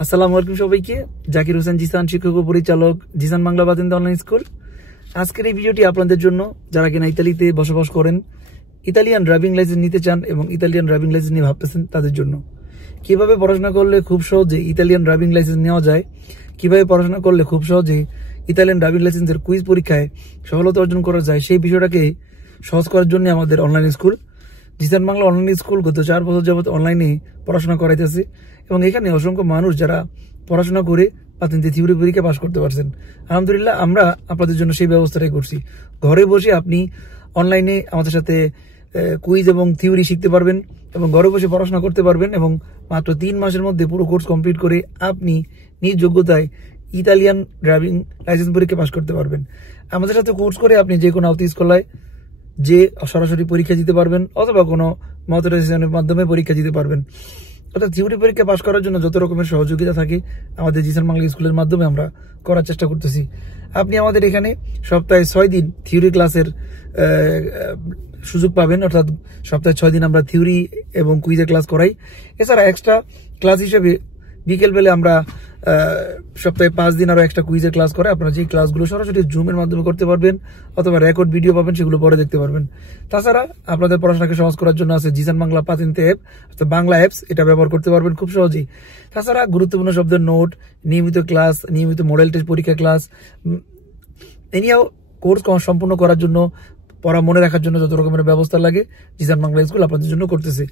আসসালামু আলাইকুম সবাইকে। জাকির হোসেন জিসান, শিক্ষক ও পরিচালক, জিসান বাংলা বাতিন্দা অনলাইন স্কুল। আজকের এই ভিডিওটি আপনাদের জন্য যারা কিনা ইতালিতে বসবাস করেন, ইতালিয়ান ড্রাইভিং লাইসেন্স নিতে চান এবং ইতালিয়ান ড্রাইভিং লাইসেন্স নিয়ে ভাবতেছেন, তাদের জন্য। কিভাবে পড়াশোনা করলে খুব সহজে ইতালিয়ান ড্রাইভিং লাইসেন্স নেওয়া যায়, কিভাবে পড়াশোনা করলে খুব সহজে ইতালিয়ান ড্রাইভিং লাইসেন্সের কুইজ পরীক্ষায় সফলতা অর্জন করা যায়, সেই বিষয়টাকে সহজ করার জন্য আমাদের online school Jisan Bangla online school গত 4 বছর যাবত অনলাইনে পড়াশোনা করাইতেছে এবং এখানে অসংখ্য মানুষ যারা পড়াশোনা করে পাতেন্তে থিওরি পরীক্ষা পাশ করতে পারছেন। আলহামদুলিল্লাহ, আমরা আপনাদের জন্য সেই ব্যবস্থাটাই করছি। ঘরে বসে আপনি অনলাইনে আমাদের সাথে কুইজ এবং থিওরি শিখতে পারবেন এবং ঘরে বসে পড়াশোনা করতে পারবেন এবং মাত্র 3 মাসের মধ্যে পুরো কোর্স কমপ্লিট করে আপনি নিজ যোগ্যতায় ইতালিয়ান ড্রাইভিং লাইসেন্স পরীক্ষা পাশ করতে পারবেন। আমাদের সাথে কোর্স করে আপনি যে কোনো আউতি স্কুলায় যে সরাসরি পরীক্ষা দিতে পারবেন অথবা কোনো মথরাইজেশনের মাধ্যমে পরীক্ষা দিতে পারবেন। অর্থাৎ থিওরি পরীক্ষা পাশ করার জন্য যত রকমের সহযোগিতা থাকে আমাদের জিসান বাংলা স্কুলের মাধ্যমে আমরা করার চেষ্টা করতেছি। আপনি আমাদের এখানে সপ্তাহে 6 দিন থিওরি ক্লাসের সুযোগ পাবেন, অর্থাৎ সপ্তাহে 6 দিন আমরা থিওরি এবং কুইজের ক্লাস করাই। এছাড়া এক্সট্রা ক্লাস হিসেবে বিকেলবেলা আমরা সপ্তাহে 5 দিন আরো এক্সট্রা কুইজের ক্লাস করে আপনারা যে ক্লাসগুলো সরাসরি জুমের মাধ্যমে করতে পারবেন অথবা রেকর্ড ভিডিও পাবেন, সেগুলো পরে দেখতে পারবেন। তাছাড়া আপনাদের পড়াশোনাকে সহজ করার জন্য আছে জিসান বাংলা পাতেন্তে অ্যাপ, অর্থাৎ বাংলা অ্যাপস, এটা ব্যবহার করতে পারবেন খুব সহজেই। তাছাড়া গুরুত্বপূর্ণ শব্দের নোট, নিয়মিত ক্লাস, নিয়মিত মডেল টেস্ট পরীক্ষা ক্লাস, এনিয়াও কোর্স সম্পূর্ণ করার জন্য, পড়া মনে রাখার জন্য যত রকমের ব্যবস্থা লাগে জিসান বাংলা স্কুল আপনাদের জন্য করতেছে।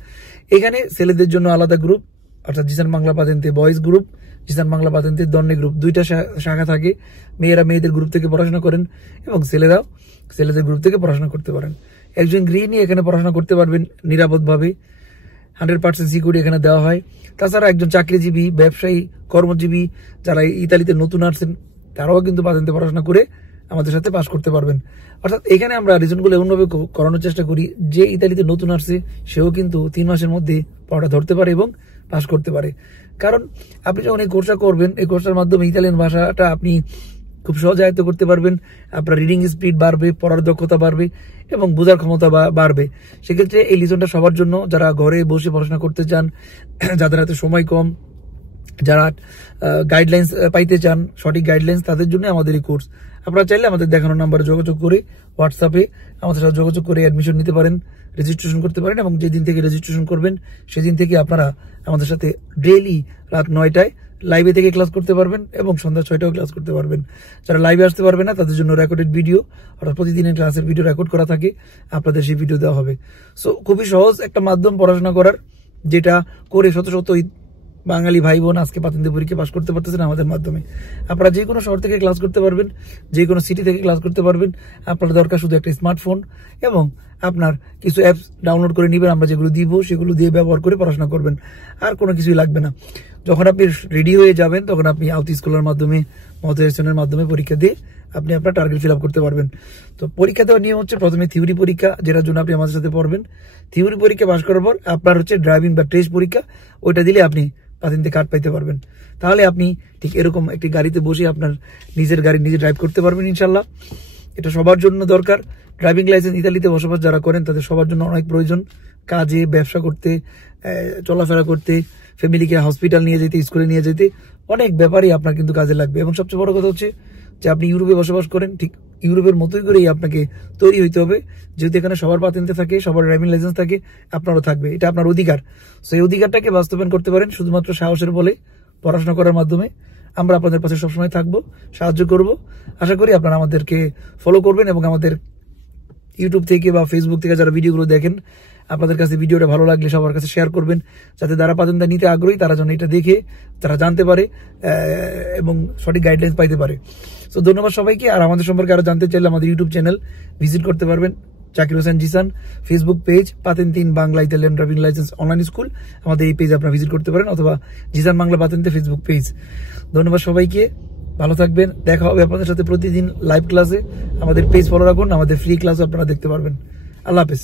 এখানে ছেলেদের জন্য আলাদা গ্রুপ, অর্থাৎ Jisan Bangla patente boys group, Jisan Bangla patente দন্নে গ্রুপ, 2টা শাখা থাকে। মেয়েরা মেয়েদের গ্রুপ থেকে পড়াশোনা করেন এবং ছেলেরাও ছেলেদের গ্রুপ থেকে পড়াশোনা করতে পারেন। একজন গৃহিণী এখানে পড়াশোনা করতে পারবেন নিরাপদভাবে, 100% সিকিউরিটি এখানে দেওয়া হয়। তাছাড়া একজন চাকরিজীবী, ব্যবসায়ী, কর্মজীবী যারা ইতালিতে নতুন আসছেন তারাও কিন্তু পাতেন্তে পড়াশোনা করে আমাদের সাথে পাশ করতে পারবেন। অর্থাৎ এখানে আমরা রিজনগুলো এমনভাবে করানোর চেষ্টা করি যে ইতালিতে নতুন আসছে সেও কিন্তু 3 মাসের মধ্যে পড়াটা ধরতে পারে এবং পাশ করতে পারে। কারণ আপনি যখন এই কোর্সটা করবেন, এই কোর্সটার মাধ্যমে ইতালিয়ান ভাষাটা আপনি খুব সহজে আয়ত্ত করতে পারবেন। আপনার রিডিং স্পিড বাড়বে, পড়ার দক্ষতা বাড়বে এবং বোঝার ক্ষমতা বাড়বে। সেক্ষেত্রে এই লিসনটা সবার জন্য, যারা ঘরে বসে পড়াশোনা করতে চান, যাদের হাতে সময় কম, যারা গাইডলাইন্স পাইতে চান, সঠিক গাইডলাইন্স, তাদের জন্য আমাদের এই কোর্স। আপনারা চাইলে আমাদের দেখানো নাম্বারে যোগাযোগ করে হোয়াটসঅ্যাপে আমাদের সাথে যোগাযোগ করে অ্যাডমিশন নিতে পারেন, রেজিস্ট্রেশন করতে পারেন এবং যেদিন থেকে রেজিস্ট্রেশন করবেন সেদিন থেকে আপনারা আমাদের সাথে ডেইলি রাত 9টায় লাইভে থেকে ক্লাস করতে পারবেন এবং সন্ধ্যা 6টাও ক্লাস করতে পারবেন। যারা লাইভে আসতে পারবে না তাদের জন্য রেকর্ডেড ভিডিও, অর্থাৎ প্রতিদিনের ক্লাসের ভিডিও রেকর্ড করা থাকে, আপনাদের সেই ভিডিও দেওয়া হবে। সো খুবই সহজ একটা মাধ্যম পড়াশোনা করার, যেটা করে শত শত বাঙালি ভাই বোন আজকে পাতেন্তে পরীক্ষা পাশ করতে পারতেছেন আমাদের মাধ্যমে। আপনারা যে কোনো শহর থেকে ক্লাস করতে পারবেন, যে কোনো সিটি থেকে ক্লাস করতে পারবেন। আপনার দরকার শুধু একটা স্মার্টফোন এবং আপনার কিছু অ্যাপস ডাউনলোড করে নেবেন, আমরা যেগুলো দিব সেগুলো দিয়ে ব্যবহার করে পড়াশোনা করবেন, আর কোনো কিছুই লাগবে না। যখন আপনি রেডি হয়ে যাবেন তখন আপনি আউতি স্কুলের মাধ্যমে, মথরাইজেশনের মাধ্যমে পরীক্ষা দিয়ে আপনি আপনার টার্গেট ফিল আপ করতে পারবেন। তো পরীক্ষা দেওয়ার নিয়ম হচ্ছে প্রথমে থিওরি পরীক্ষা, যেটার জন্য আপনি আমাদের সাথে পড়বেন। থিওরি পরীক্ষা পাশ করার পর আপনার হচ্ছে ড্রাইভিং বা টেস্ট পরীক্ষা, ওইটা দিলে আপনি পাতেন্তে কার্ড পাইতে পারবেন। তাহলে আপনি ঠিক এরকম একটি গাড়িতে বসে আপনার নিজের গাড়ি নিজে ড্রাইভ করতে পারবেন ইনশাল্লাহ। এটা সবার জন্য দরকার। ড্রাইভিং লাইসেন্স ইতালিতে বসবাস যারা করেন তাদের সবার জন্য অনেক প্রয়োজন। কাজে, ব্যবসা করতে, চলাফেরা করতে, ফ্যামিলিকে হসপিটাল নিয়ে যেতে, স্কুলে নিয়ে যেতে, অনেক ব্যাপারেই আপনার কিন্তু কাজে লাগবে। এবং সবচেয়ে বড় কথা হচ্ছে যে আপনি ইউরোপে বসবাস করেন, ঠিক ইউরোপের মতোই করেই আপনাকে তৈরি হইতে হবে। যেহেতু এখানে সবার পাতেন্তে থাকে, সবার ড্রাইভিং লাইসেন্স থাকে, আপনারও থাকবে, এটা আপনার অধিকার। সো এই অধিকারটাকে বাস্তবায়ন করতে পারেন শুধুমাত্র সাহসের বলে, পড়াশোনা করার মাধ্যমে। আমরা আপনাদের পাশে সবসময় থাকবো, সাহায্য করব। আশা করি আপনারা আমাদেরকে ফলো করবেন এবং আমাদের ইউটিউব থেকে বা ফেসবুক থেকে যারা ভিডিওগুলো দেখেন, আপনাদের কাছে ভিডিওটা ভালো লাগলে সবার কাছে শেয়ার করবেন, যাতে যারা পাতেন্তে নিতে আগ্রহী তারা যেন এটা দেখে তারা জানতে পারে এবং সঠিক গাইডলাইন্স পাইতে পারে। তো ধন্যবাদ সবাইকে। আর আমাদের সম্পর্কে আরো জানতে চাইলে আমাদের ইউটিউব চ্যানেল ভিজিট করতে পারবেন, Zakir Hossain Jisan, Facebook page patente Bangla Italian driving licence online school, আমাদের এই পেজ আপনারা ভিজিট করতে পারেন, অথবা Jisan Bangla patente Facebook page. ধন্যবাদ সবাইকে, ভালো থাকবেন। দেখা হবে আপনাদের সাথে প্রতিদিন লাইভ ক্লাসে। আমাদের পেজ ফলো রাখুন, আমাদের ফ্রি ক্লাসও আপনারা দেখতে পারবেন। আল্লাহ হাফেজ।